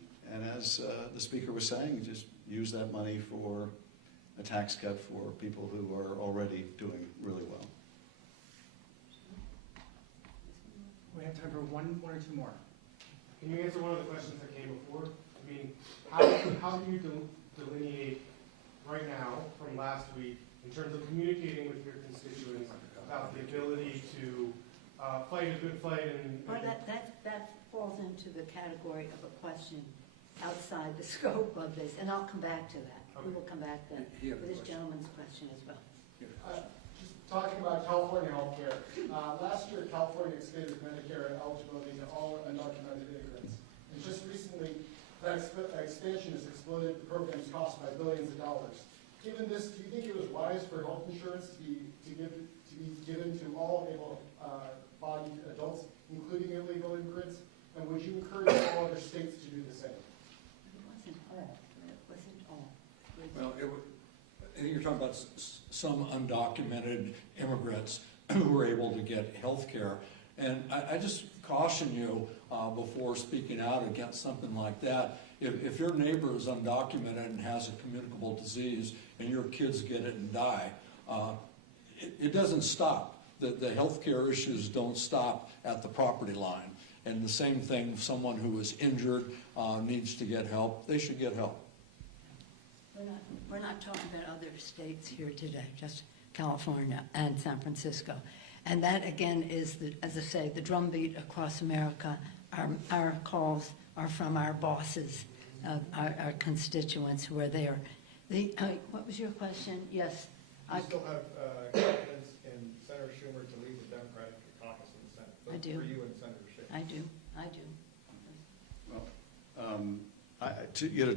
as the speaker was saying, just use that money for a tax cut for people who are already doing really well. We have time for one or two more. Can you answer one of the questions that came before? I mean, how do you delineate right now from last week in terms of communicating with your constituents about the ability to fight a good fight and... Well, that falls into the category of a question outside the scope of this, and I'll come back to that. Okay. We will come back then to this gentleman's question as well. Just talking about California health care. Last year, California expanded Medicare eligibility to all undocumented immigrants. And just recently, that expansion has exploded the program's cost by billions of dollars. Given this, do you think it was wise for health insurance to be given to all able-bodied adults, including illegal immigrants? And would you encourage all other states to do the same? It wasn't all. It wasn't all. Well, I think you're talking about some undocumented immigrants who were able to get health care. And I just caution you before speaking out against something like that. If your neighbor is undocumented and has a communicable disease and your kids get it and die, it doesn't stop. The health care issues don't stop at the property line. And the same thing, someone who is injured needs to get help, they should get help. We're not talking about other states here today, just California and San Francisco. And that, again, is, as I say, the drumbeat across America. Our calls are from our bosses, our constituents who are there. What was your question? Yes. You still have confidence in Senator Schumer to lead the Democratic caucus in the Senate? I do. For you and Senator Schiff. I do. Well,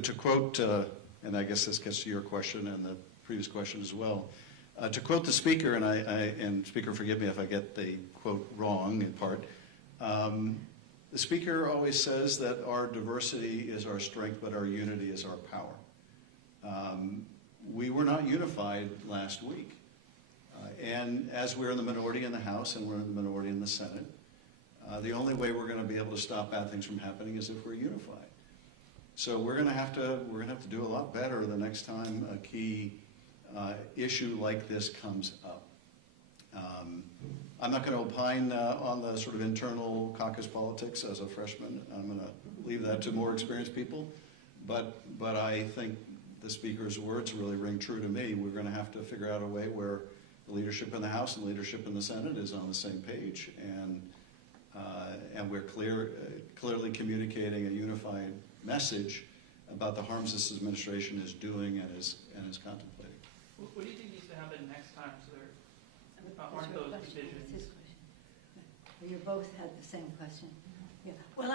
to quote, and I guess this gets to your question and the previous question as well, to quote the speaker, and Speaker, forgive me if I get the quote wrong in part, the speaker always says that our diversity is our strength, but our unity is our power. We were not unified last week. And as we're in the minority in the House and we're in the minority in the Senate, the only way we're going to be able to stop bad things from happening is if we're unified. So we're going to have to do a lot better the next time a key issue like this comes up. I'm not going to opine on the sort of internal caucus politics as a freshman. I'm going to leave that to more experienced people. But I think the speaker's words really ring true to me. We're going to have to figure out a way where the leadership in the House and leadership in the Senate is on the same page, and we're clearly communicating a unified message about the harms this administration is doing and is contemplating. What do you think needs to happen next time so there aren't those divisions? You both had the same question. Yeah. Well,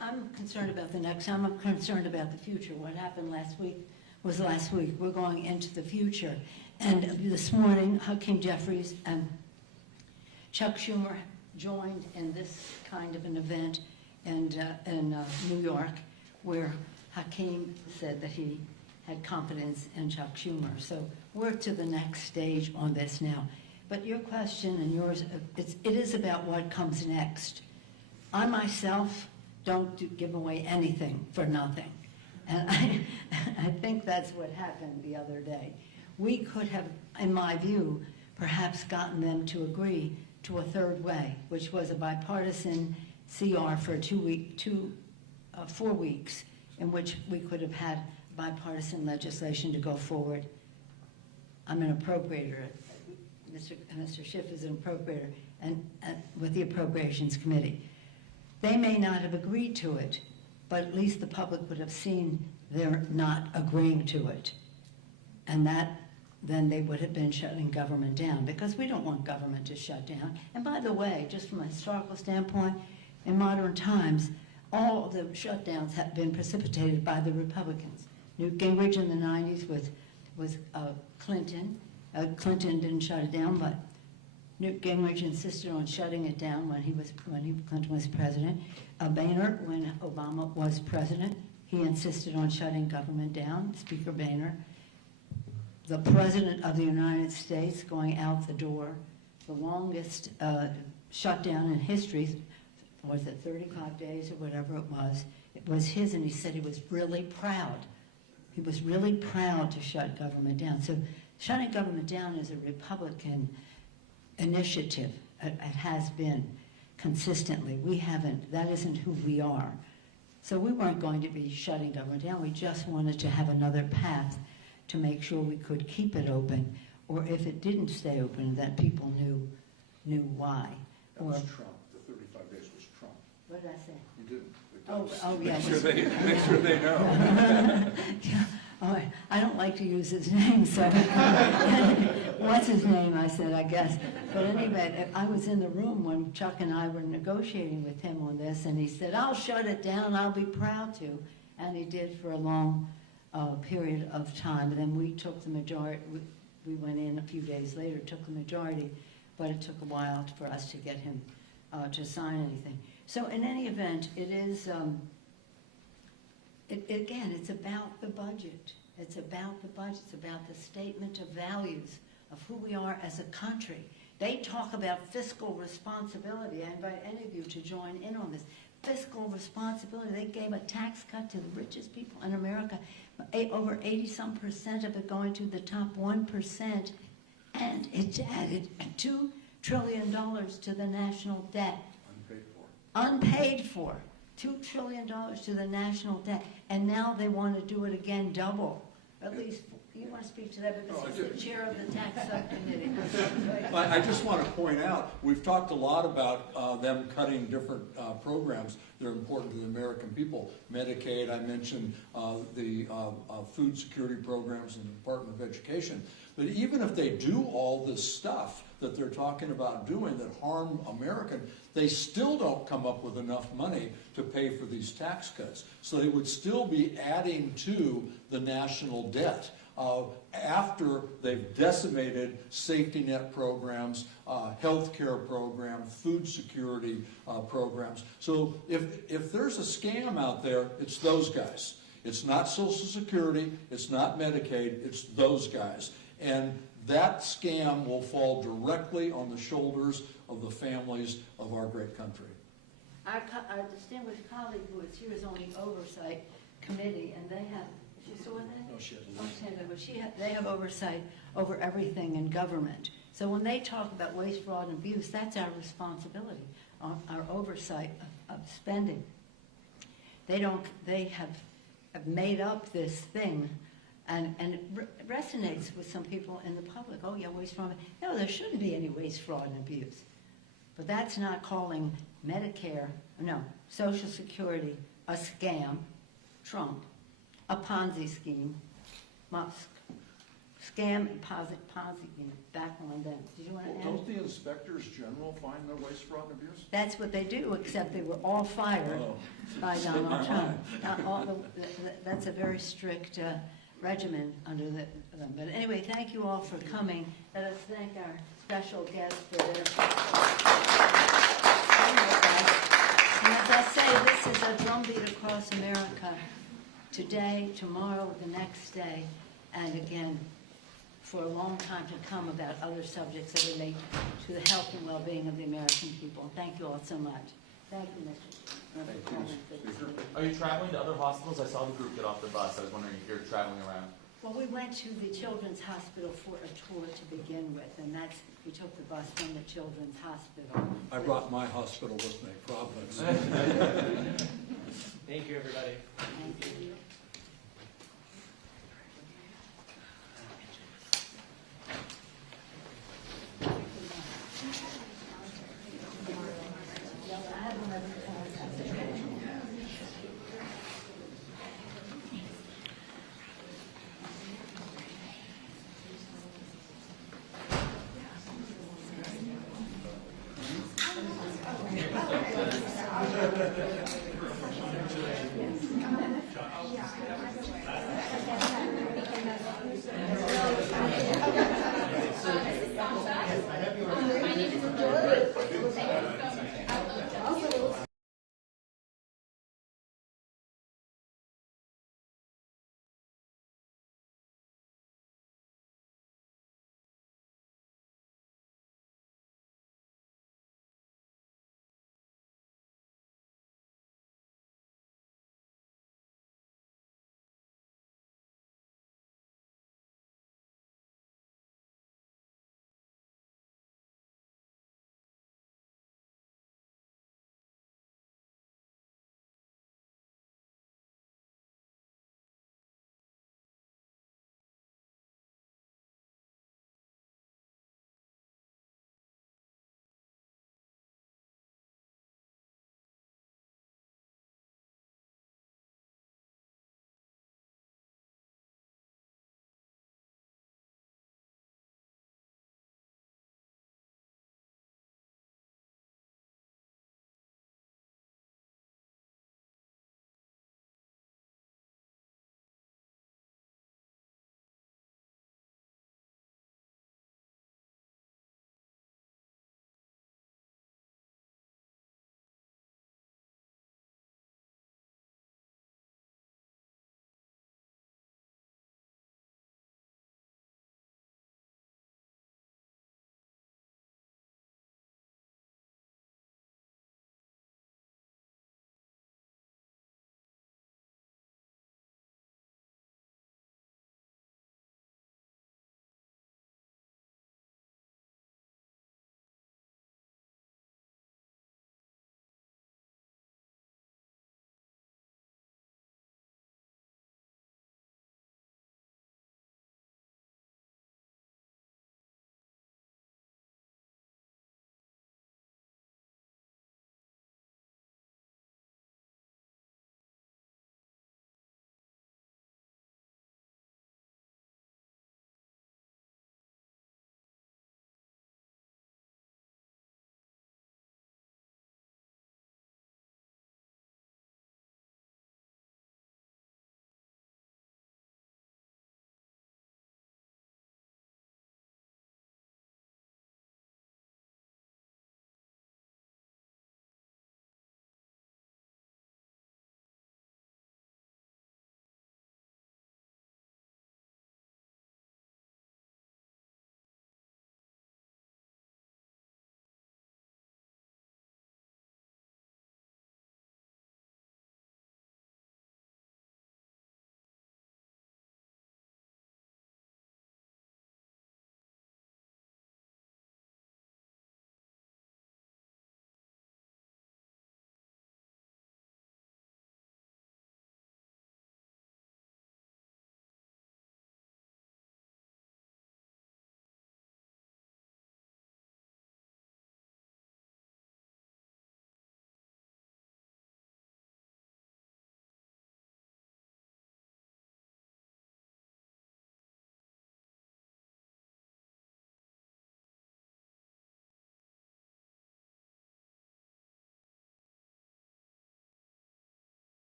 I'm concerned about the next time. I'm concerned about the future. What happened last week was last week. We're going into the future. And this morning, Hakeem Jeffries and Chuck Schumer joined in this kind of an event in New York, where Hakeem said that he had confidence in Chuck Schumer. So we're to the next stage on this now. But your question and yours, it is about what comes next. I myself don't give away anything for nothing. And I think that's what happened the other day. We could have, in my view, perhaps gotten them to agree to a third way, which was a bipartisan CR for 4 weeks, in which we could have had bipartisan legislation to go forward. I'm an appropriator. Mr. Schiff is an appropriator, and with the Appropriations Committee. They may not have agreed to it, but at least the public would have seen they're not agreeing to it. And then they would have been shutting government down, because we don't want government to shut down. And by the way, just from a historical standpoint, in modern times, all of the shutdowns have been precipitated by the Republicans. Newt Gingrich in the 90s was Clinton. Clinton didn't shut it down, but Newt Gingrich insisted on shutting it down when Clinton was president. Boehner, when Obama was president, he insisted on shutting government down, Speaker Boehner. The President of the United States going out the door, the longest shutdown in history, was it 35 days or whatever it was his, and he said he was really proud. He was really proud to shut government down. So shutting government down is a Republican initiative. It has been consistently. We haven't, that isn't who we are. So we weren't going to be shutting government down. We just wanted to have another path to make sure we could keep it open, or if it didn't stay open, that people knew why. That was Trump. The 35 days was Trump. What did I say? You didn't. Oh, yes. Make sure they know. Yeah. Oh, I don't like to use his name, so what's his name, I said, I guess. But anyway, I was in the room when Chuck and I were negotiating with him on this, and he said, I'll shut it down, I'll be proud to. And he did for a long period of time. And then we took the majority, we went in a few days later, took the majority, but it took a while for us to get him to sign anything. So in any event, it is, again, it's about the budget. It's about the budget. It's about the statement of values of who we are as a country. They talk about fiscal responsibility. I invite any of you to join in on this. Fiscal responsibility. They gave a tax cut to the richest people in America, over 80-some% of it going to the top 1%, and it added $2 trillion to the national debt. unpaid for, $2 trillion to the national debt, and now they want to do it again double. At least, you want to speak to that because he's the chair of the tax subcommittee. I just want to point out, we've talked a lot about them cutting different programs that are important to the American people. Medicaid, I mentioned the food security programs in the Department of Education. But even if they do all this stuff that they're talking about doing that harm American, they still don't come up with enough money to pay for these tax cuts. So they would still be adding to the national debt after they've decimated safety net programs, health care programs, food security programs. So if there's a scam out there, it's those guys. It's not Social Security, it's not Medicaid, it's those guys. And that scam will fall directly on the shoulders of the families of our great country. Our distinguished colleague who is here is on the Oversight Committee, and they have, she saw that? No, she hasn't. Oh, she hasn't, but they have oversight over everything in government. So when they talk about waste, fraud, and abuse, that's our responsibility, our oversight of spending. They have made up this thing, and it resonates with some people in the public. Oh yeah, waste, fraud. No, there shouldn't be any waste, fraud, and abuse. But that's not calling Medicare, no, Social Security a scam, Trump, a Ponzi scheme, Musk. Scam and Ponzi scheme, back on them. Did you want to add? Don't the inspectors general find no waste, fraud, and abuse? That's what they do, except they were all fired by Donald Trump. That's a very strict regimen under them. But anyway, thank you all for coming. Let us thank our special guests for their And as I say, this is a drumbeat across America. Today, tomorrow, the next day, and again, for a long time to come about other subjects that relate to the health and well-being of the American people. Thank you all so much. Thank you, Mr. Are you traveling to other hospitals? I saw the group get off the bus. I was wondering if you're traveling around. Well, we went to the Children's Hospital for a tour to begin with, and we took the bus from the Children's Hospital. I brought my hospital with me, Providence. Thank you, everybody. Thank you.